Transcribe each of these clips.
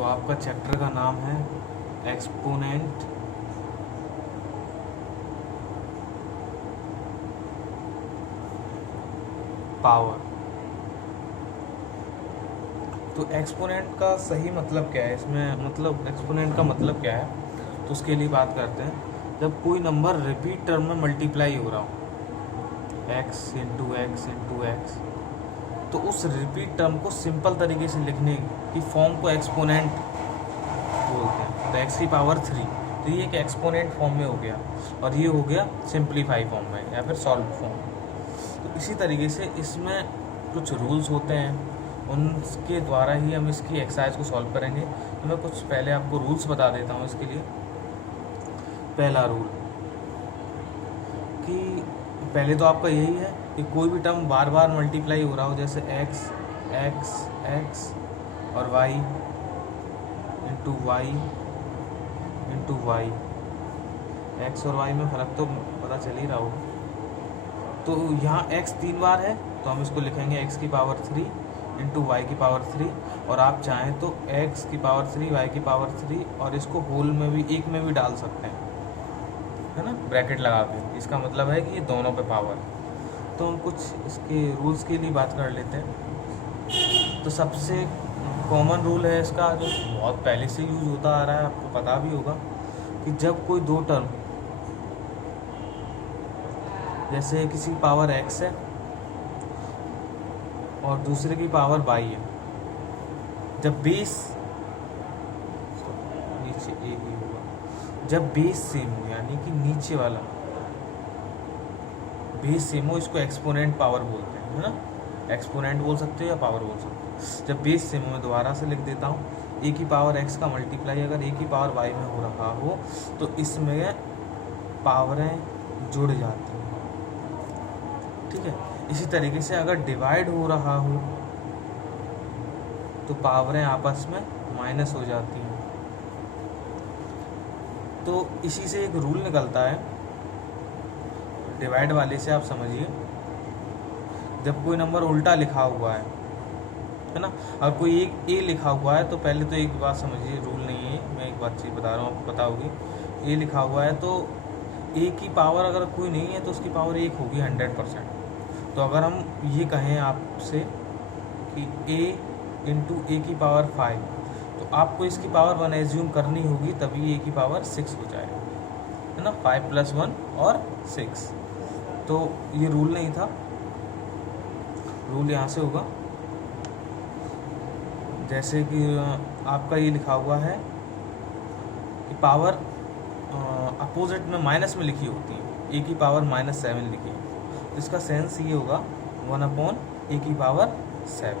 तो आपका चैप्टर का नाम है एक्सपोनेंट पावर। तो एक्सपोनेंट का सही मतलब क्या है, इसमें मतलब एक्सपोनेंट का मतलब क्या है, तो उसके लिए बात करते हैं। जब कोई नंबर रिपीट टर्म में मल्टीप्लाई हो रहा हो, x इंटू एक्स, तो उस रिपीट टर्म को सिंपल तरीके से लिखने की फॉर्म को एक्सपोनेंट बोलते हैं। तो x की पावर 3, तो ये एक एक्सपोनेंट फॉर्म में हो गया, और ये हो गया सिंप्लीफाई फॉर्म में या फिर सॉल्व फॉर्म। तो इसी तरीके से इसमें कुछ रूल्स होते हैं, उनके द्वारा ही हम इसकी एक्सरसाइज को सॉल्व करेंगे। तो मैं कुछ पहले आपको रूल्स बता देता हूँ इसके लिए। पहला रूल कि पहले तो आपका यही है कि कोई भी टर्म बार बार मल्टीप्लाई हो रहा हो, जैसे x और y इंटू वाई, x और y में फ़र्क तो पता चल ही रहा होगा। तो यहाँ x 3 बार है, तो हम इसको लिखेंगे x की पावर 3 इंटू वाई की पावर 3, और आप चाहें तो x की पावर 3 y की पावर 3 और इसको होल में भी एक में भी डाल सकते हैं, है ना, ब्रैकेट लगा के। इसका मतलब है कि ये दोनों पे पावर। तो हम कुछ इसके रूल्स के लिए बात कर लेते हैं। तो सबसे कॉमन रूल है इसका, जो बहुत पहले से यूज होता आ रहा है, आपको पता भी होगा, कि जब कोई दो टर्म, जैसे किसी पावर x है और दूसरे की पावर y है, जब बेस नीचे ए ही होगा, जब बेस सेम हो, यानी कि नीचे वाला बेस सेम हो, इसको एक्सपोनेंट पावर बोलते हैं, है ना। एक्सपोनेंट बोल सकते हो या पावर बोल सकते हो। जब बेस सेम हो, मैं दोबारा से लिख देता हूँ, ए की पावर x का मल्टीप्लाई अगर ए की पावर y में हो रहा हो, तो इसमें पावरें जुड़ जाती हैं, ठीक है। इसी तरीके से अगर डिवाइड हो रहा हो तो पावरें आपस में माइनस हो जाती हैं। तो इसी से एक रूल निकलता है डिवाइड वाले से, आप समझिए। जब कोई नंबर उल्टा लिखा हुआ है ना, अगर कोई एक ए लिखा हुआ है, तो पहले तो एक बात समझिए, रूल नहीं है, मैं एक बात चीज़ बता रहा हूँ, आपको पता होगी। ए लिखा हुआ है तो ए की पावर अगर कोई नहीं है तो उसकी पावर 1 होगी 100%। तो अगर हम ये कहें आपसे कि a इंटू ए की पावर 5, तो आपको इसकी पावर 1 एज्यूम करनी होगी, तभी ए की पावर 6 हो जाएगा, है ना। 5 + 1 और 6। तो ये रूल नहीं था, रूल यहाँ से होगा। जैसे कि आपका ये लिखा हुआ है कि पावर अपोजिट में माइनस में लिखी होती है, ए की पावर -7 लिखी है, तो इसका सेंस ये होगा 1/a की पावर 7।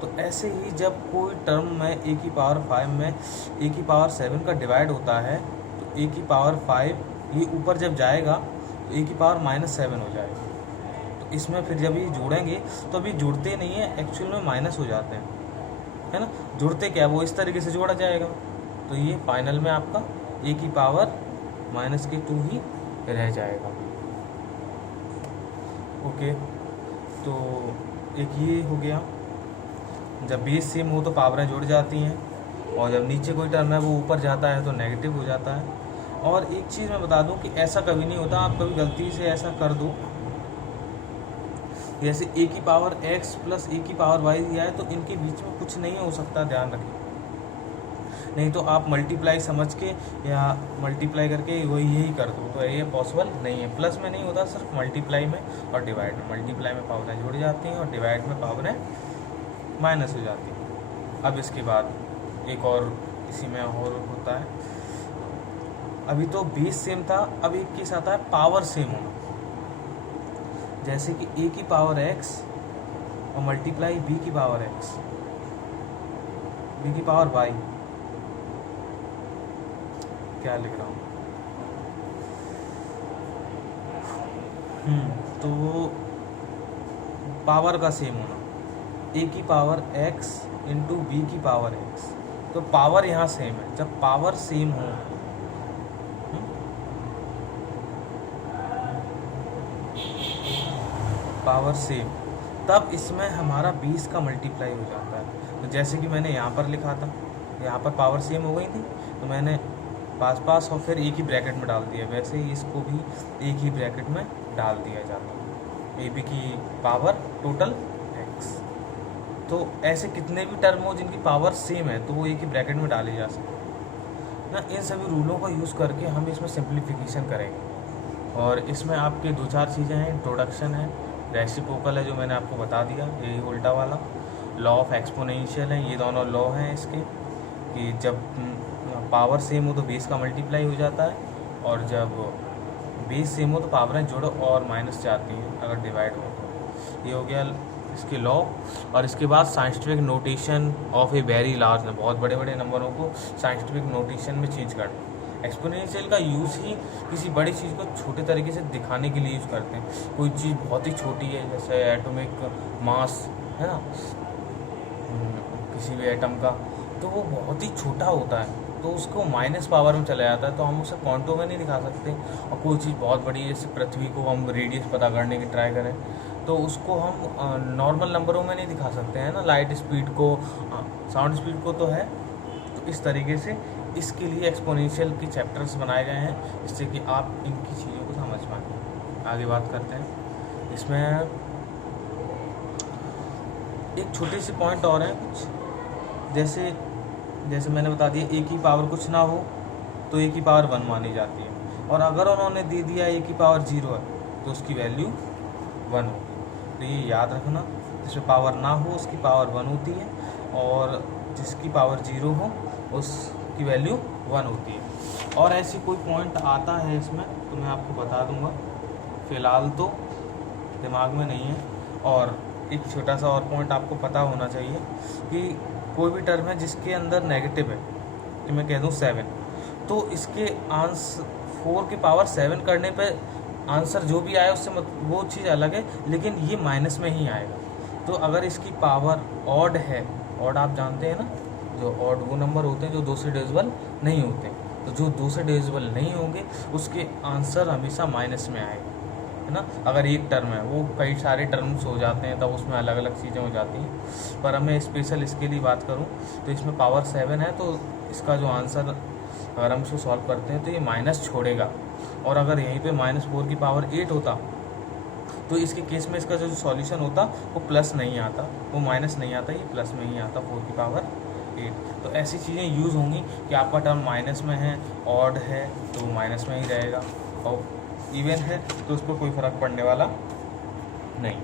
तो ऐसे ही जब कोई टर्म में ए की पावर 5 में ए की पावर 7 का डिवाइड होता है, तो ए की पावर 5 ये ऊपर जब जाएगा तो ए की पावर -7 हो जाएगा। तो इसमें फिर जब ये जोड़ेंगे तो अभी जुड़ते नहीं है, एक्चुअल में माइनस हो जाते हैं, है ना। जुड़ते क्या, वो इस तरीके से जोड़ा जाएगा, तो ये फाइनल में आपका ए की पावर -2 ही रह जाएगा। ओके, तो एक ये हो गया, जब बेस सेम हो तो पावरें जुड़ जाती हैं, और जब नीचे कोई टर्म है वो ऊपर जाता है तो नेगेटिव हो जाता है। और एक चीज़ मैं बता दूं कि ऐसा कभी नहीं होता, आप कभी गलती से ऐसा कर दो, जैसे ए की पावर x प्लस ए की पावर y दिया है, तो इनके बीच में कुछ नहीं हो सकता, ध्यान रखें। नहीं तो आप मल्टीप्लाई समझ के या मल्टीप्लाई करके वही यही कर दो, तो ये पॉसिबल नहीं है। प्लस में नहीं होता, सिर्फ मल्टीप्लाई में और डिवाइड में। मल्टीप्लाई में पावरें जुड़ जाती हैं और डिवाइड में पावरें माइनस हो जाती हैं। अब इसके बाद एक और इसी में और होता है, अभी तो बेस सेम था, अब एक केस आता है पावर सेम होना। जैसे कि ए की पावर x और मल्टीप्लाई बी की पावर x, बी की पावर y, क्या लिख रहा हूँ, तो पावर का सेम होना, ए की पावर x इंटू बी की पावर x, तो पावर यहाँ सेम है। जब पावर सेम हो, पावर सेम, तब इसमें हमारा 20 का मल्टीप्लाई हो जाता है। तो जैसे कि मैंने यहाँ पर लिखा था यहाँ पर पावर सेम हो गई थी तो मैंने पास पास और फिर एक ही ब्रैकेट में डाल दिया, वैसे ही इसको भी एक ही ब्रैकेट में डाल दिया जाता है। ए बी की पावर टोटल एक्स। तो ऐसे कितने भी टर्म हो जिनकी पावर सेम है तो वो एक ही ब्रैकेट में डाले जा सकते हैं ना। इन सभी रूलों का यूज़ करके हम इसमें सिंप्लीफिकेशन करेंगे और इसमें आपके 2-4 चीज़ें हैं। इंट्रोडक्शन है, रेसिप्रोकल है जो मैंने आपको बता दिया, यही उल्टा वाला, लॉ ऑफ एक्सपोनेंशियल है, ये दोनों लॉ हैं इसके कि जब पावर सेम हो तो बेस का मल्टीप्लाई हो जाता है और जब बेस सेम हो तो पावरें जोड़ो और माइनस जाती हैं अगर डिवाइड हो तो। ये हो गया इसके लॉ। और इसके बाद scientific notation of a very large, बहुत बड़े बड़े नंबरों को साइंटिफिक नोटेशन में चेंज करना। एक्सपोनेंशियल का यूज़ ही किसी बड़ी चीज़ को छोटे तरीके से दिखाने के लिए यूज़ करते हैं। कोई चीज़ बहुत ही छोटी है जैसे एटॉमिक मास है ना, किसी भी एटम का, तो वो बहुत ही छोटा होता है तो उसको माइनस पावर में चला जाता है तो हम उसे क्वांटों में नहीं दिखा सकते। और कोई चीज़ बहुत बड़ी है जैसे पृथ्वी को हम रेडियस पता करने की ट्राई करें तो उसको हम नॉर्मल नंबरों में नहीं दिखा सकते हैं ना, लाइट स्पीड को, साउंड स्पीड को तो है। तो इस तरीके से इसके लिए एक्सपोनेंशियल के चैप्टर्स बनाए गए हैं जिससे कि आप इनकी चीज़ों को समझ पाएँ। आगे बात करते हैं। इसमें एक छोटी सी पॉइंट और है कुछ, जैसे मैंने बता दिया ए की पावर कुछ ना हो तो ए की पावर 1 मानी जाती है और अगर उन्होंने दे दिया ए की पावर 0 है तो उसकी वैल्यू 1 होगी। तो ये याद रखना, जिसमें पावर ना हो उसकी पावर 1 होती है और जिसकी पावर 0 हो उसकी वैल्यू 1 होती है। और ऐसी कोई पॉइंट आता है इसमें तो मैं आपको बता दूंगा, फ़िलहाल तो दिमाग में नहीं है। और एक छोटा सा और पॉइंट आपको पता होना चाहिए कि कोई भी टर्म है जिसके अंदर नेगेटिव है, कि मैं कह दूं 7, तो इसके आंसर 4 की पावर 7 करने पे आंसर जो भी आए उससे वो चीज़ अलग है, लेकिन ये माइनस में ही आएगा। तो अगर इसकी पावर ऑड है, ऑड आप जानते हैं ना, जो ऑड वो नंबर होते हैं जो 2 से डिविजिबल नहीं होते, तो जो 2 से डिविजिबल नहीं होंगे उसके आंसर हमेशा माइनस में आएगा, है ना। अगर एक टर्म है वो कई सारे टर्म्स हो जाते हैं तब उसमें अलग अलग चीज़ें हो जाती हैं, पर मैं स्पेशल इसके लिए बात करूं तो इसमें पावर 7 है तो इसका जो आंसर अगर हम इसको सॉल्व करते हैं तो ये माइनस छोड़ेगा। और अगर यहीं पे -4 की पावर 8 होता तो इसके केस में इसका जो सॉल्यूशन होता वो प्लस नहीं आता, वो माइनस नहीं आता, ये प्लस में ही आता 4 की पावर 8। तो ऐसी चीज़ें यूज़ होंगी कि आपका टर्म माइनस में है, ऑड है तो वो माइनस में ही रहेगा और इवन है तो उसको कोई फ़र्क पड़ने वाला नहीं।